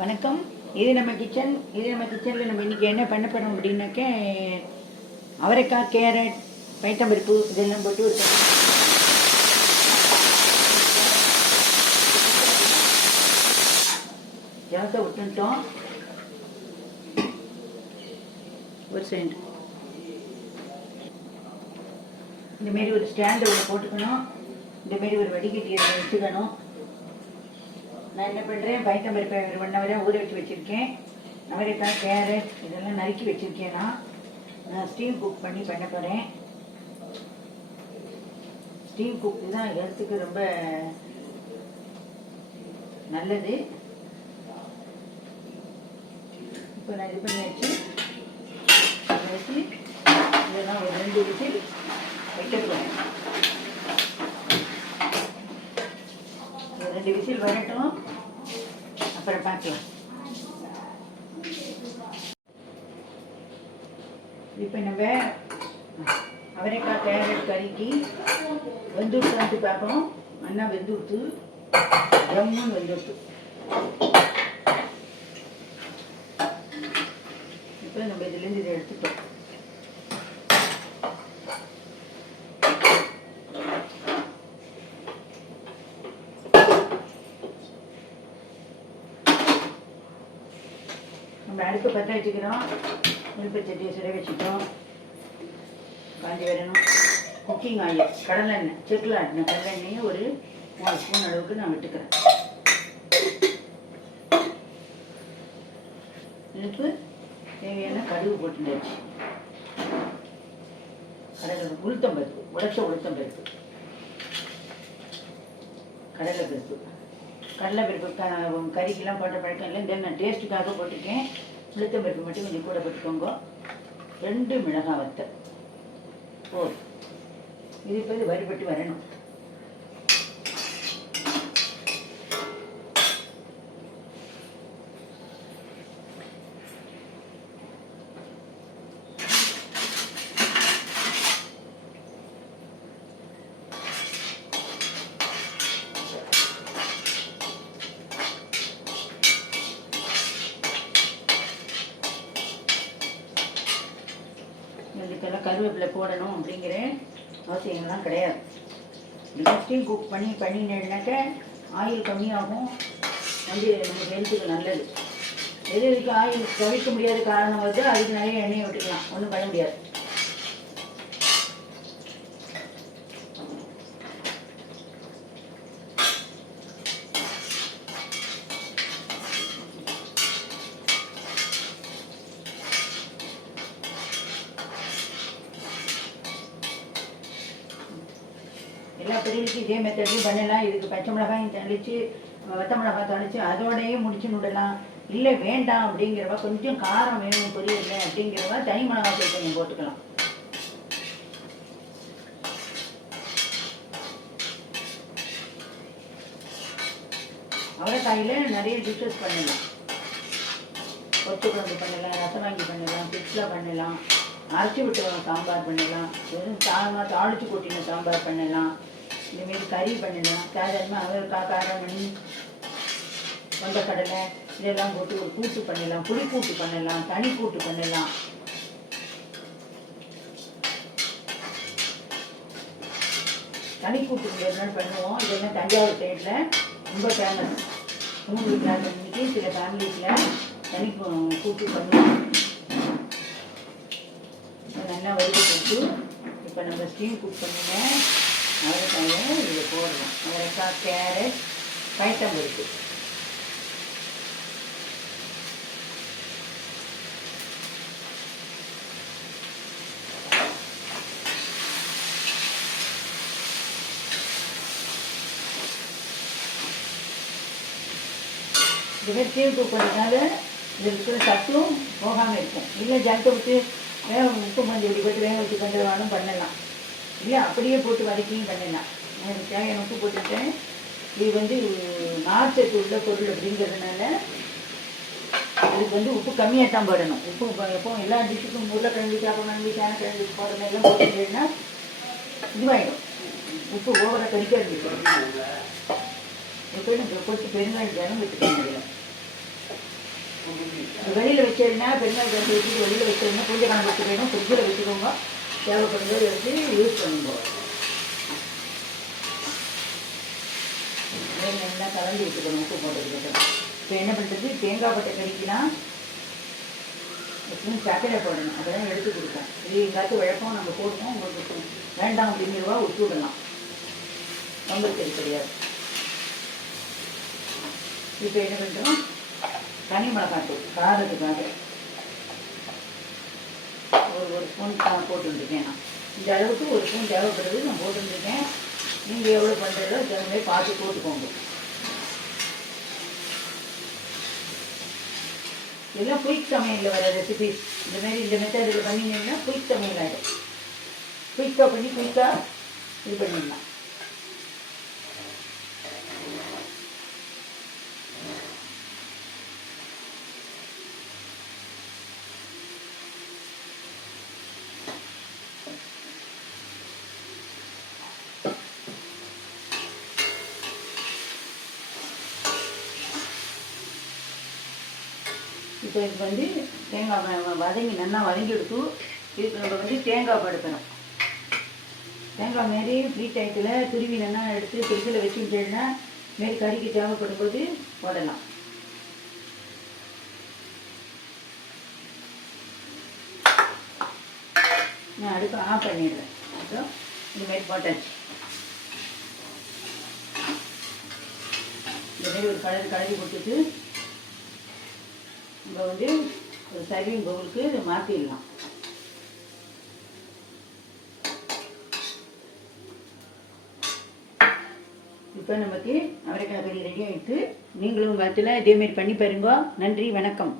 வணக்கம். இது நம்ம கிச்சன் இது நம்ம கிச்சனில் நம்ம இன்றைக்கி என்ன பண்ண போகிறோம் அப்படின்னாக்க அவரைக்காய் கேரட் பைத்தம்பருப்பு இதெல்லாம் போட்டு ஒரு ஜாத்தை விட்டுட்டோம். ஒரு சென்ட் இந்தமாரி ஒரு ஸ்டாண்டு ஒன்று போட்டுக்கணும். இந்தமாரி ஒரு வடிகட்டி வச்சுக்கணும். நான் என்ன பண்ணுறேன் பைத்தம்பருப்பை ஒரு ஒன் ஹவராக ஊற வச்சு வச்சுருக்கேன். அவரைக்காய் கேரட் இதெல்லாம் நறுக்கி வச்சுருக்கேன் நான். நான் ஸ்டீம் குக் பண்ணி பண்ண போகிறேன் ஸ்டீம் குக் தான் ஹெல்த்துக்கு ரொம்ப நல்லது. இப்போ நான் இது பண்ணி வச்சு வச்சு இதெல்லாம் ஒரு ரெண்டு விசில் வைக்கணும் ஒரு ரெண்டு விசில் வரட்டும். அப்புறம் பார்க்கலாம் இப்போ நம்ம அவரைக்காய் கேரட் கறிக்கு வெந்துட்டு வந்து பார்ப்போம் அண்ணா வெந்துடுத்து ஜம்முன்னு வெந்துடுத்து இப்போ நம்ம இதுலேருந்து இதை எடுத்துட்டோம். நம்ம அடுப்பு பற்ற வச்சுக்கிறோம். இழுப்பு சட்டியை சுட வச்சுட்டோம். காஞ்சி வரணும். குக்கிங் ஆயில் கடலெண்ணெய் செக்கில் ஆட்டின கடலெண்ணெயை ஒரு மூணு ஸ்பூன் அளவுக்கு நான் விட்டுக்கிறேன். இழுப்பு தேவையான கடுகு போட்டுட்டாச்சு கடலை உளுத்தம் பருப்பு உடைச்ச உளுத்தம் பருப்பு கடலை பருப்பு. கடலை பருப்பு க கறிக்கெல்லாம் போட்ட பழக்கம் இல்லை. தென் நான் டேஸ்ட்டுக்காக போட்டிருக்கேன். உளுத்தம் பருப்பு மட்டும் கொஞ்சம் கூட போட்டுக்கோங்க. ரெண்டு மிளகாய் வத்தல். போதும். இது இப்போ இது வறுபட்டு வரணும். இதுக்கெல்லாம் கருவேப்பிலை போடணும் அப்படிங்கிற அவசியங்கள்லாம் கிடையாது. எல்லாத்தையும் குக் பண்ணி பண்ணினாக்க ஆயில் கம்மியாகும். வந்து நமக்கு ஹெல்த்துக்கு நல்லது. எது எதுக்கு ஆயில் துவைக்க முடியாத காரணம் வந்து அதுக்கு நிறைய எண்ணெயை விட்டுக்கலாம் ஒன்றும் பண்ண முடியாது. எல்லா பொரியலுக்கும் இதே மெத்தட்லையும் பண்ணலாம். இதுக்கு பச்சை மிளகாயும் தெளித்து வெத்த மிளகாய் தளிச்சு அதோடயே முடிச்சு விடலாம் இல்லை வேண்டாம் அப்படிங்கிறவ கொஞ்சம் காரம் வேணும் பொரியல் அப்படிங்கிறவ தனி மிளகாய் தூள் கொஞ்சம் போட்டுக்கலாம். அவரைக்காயில் நிறைய டிஷ்ஷஸ் பண்ணலாம். கொத்து குழம்பு பண்ணலாம் ரசம் வாங்கி பண்ணலாம் பிட்ஸில் பண்ணலாம் அரைச்சி விட்டு சாம்பார் பண்ணலாம் வெறும் சாதமாக தாளிச்சு கொட்டின சாம்பார் பண்ணலாம். இனிமேல் கறி பண்ணலாம் சாதாரணமாக அவரைக்காய் கொண்ட கடலை இதெல்லாம் போட்டு ஒரு கூட்டு பண்ணலாம் புளி கூட்டு பண்ணலாம். தனி கூட்டு பண்ணலாம். தனி கூட்டு என்ன பண்ணுவோம்? இதெல்லாம் தஞ்சாவூர் சைடில் ரொம்ப ஃபேமஸ் மூணு வீட்டில் இன்னைக்கு சில ஃபேமிலிஸில் தனி கூட்டு பண்ணுவோம். நல்லா வறுத்து போட்டு இப்போ நம்ம ஸ்டீம் குக் பண்ணின அவரைக்காயை இதில் கேரட் பயத்தம் பருப்பு இதுவே ஸ்டீம் குக் இது இருக்கிற சத்தும் போகாமல் இருக்கும். இல்லை ஜலத்தை விட்டு வேக உப்பு மஞ்சள் இப்படி போட்டு வேக வச்சு பண்ணுறவாலும் பண்ணலாம். இல்லை அப்படியே போட்டு வதக்கியும் பண்ணலாம். நான் உப்பு போட்டுட்டேன். இது வந்து நார்ச்சத்து உள்ள பொருள் அப்படிங்கிறதுனால இதுக்கு வந்து உப்பு கம்மியாக தான் போடணும். உப்பு எப்போ எல்லா டிஷ்ஷுக்கும் உருளைக்கிழங்கு சாப்பிடணும் சேனக்கிழங்கு போடுற எல்லாம் போட்டுட்டேன்னா இதுவாயிடும். உப்பு ஓவராக கடிக்காது. இப்போ நம்ம கொடுத்து பெருங்காயம் ஜனம் விட்டுக்க முடியும் வெளியில் வச்சதுன்னா பெருங்காய் கஞ்சி வச்சுட்டு வெளியில் வச்சதுன்னா பூஜை காலம் வச்சுக்கணும் வேணும் ஃப்ரிட்ஜில் வச்சுக்கோங்க. தேவைப்படுறது வச்சு யூஸ் பண்ணுவோம் வேறு நல்லா கலந்து விட்டுக்கணும் உப்பு போட்டுக்கிட்டு இப்போ என்ன பண்ணுறது தேங்காய் பட்டை கறிக்கலாம் எப்பவும் சக்கரை போடணும். அதெல்லாம் எடுத்து கொடுப்போம். இது எல்லாத்துக்கும் வழக்கம் நம்ம போடுவோம் உங்களுக்கு வேண்டாம் அப்படிங்கிறவா உப்பு விடலாம். கம்பல்சரி கிடையாது. இப்போ என்ன பண்ணுறோம் தனி மிளகாத்தூள் காரத்துக்காக ஒரு ஒரு ஸ்பூன் போட்டுருக்கேன் நான் இந்த அளவுக்கு ஒரு ஸ்பூன் தேவைப்படுறது நான் போட்டுருக்கேன் நீங்கள் எவ்வளோ பண்ணுறதோ தகுந்த மாதிரி பார்த்து போட்டுக்கோங்க. இதெல்லாம் குயிக் சமையலில் வர ரெசிபிஸ் இந்த மாதிரி இந்த மெத்தடில் பண்ணிங்கன்னா குயிக் சமையல் ஆகிடும் குயிக்காக பண்ணி குயிக்காக இது பண்ணிடலாம். இப்போ வந்து தேங்காய் வதங்கி நல்லா வதங்கி எடுத்து இதுக்கு நம்ம வந்து தேங்காய் படுத்தணும். தேங்காய் மாரி ஃப்ரீ டயத்தில் துருவி நல்லா எடுத்து ஃப்ரிட்ஜில் வச்சுக்கிட்டேன்னா மாரி கறிக்கு தேவைப்படும் போது போடலாம். நான் அடுப்பு ஆஃப் பண்ணிடுறேன். அப்புறம் இந்த மாதிரி போட்டாச்சு இந்த மாதிரி ஒரு கலர் கழுவி போட்டுட்டு நம்ம வந்து ஒரு சர்விங் பவுலுக்கு இதை மாற்றிடலாம் இப்போ நமக்கு அவரைக்காய் கறி ரெடி ஆகிட்டு நீங்களும் உங்கள் இடத்துல இதேமாரி பண்ணி பாருங்க. நன்றி வணக்கம்.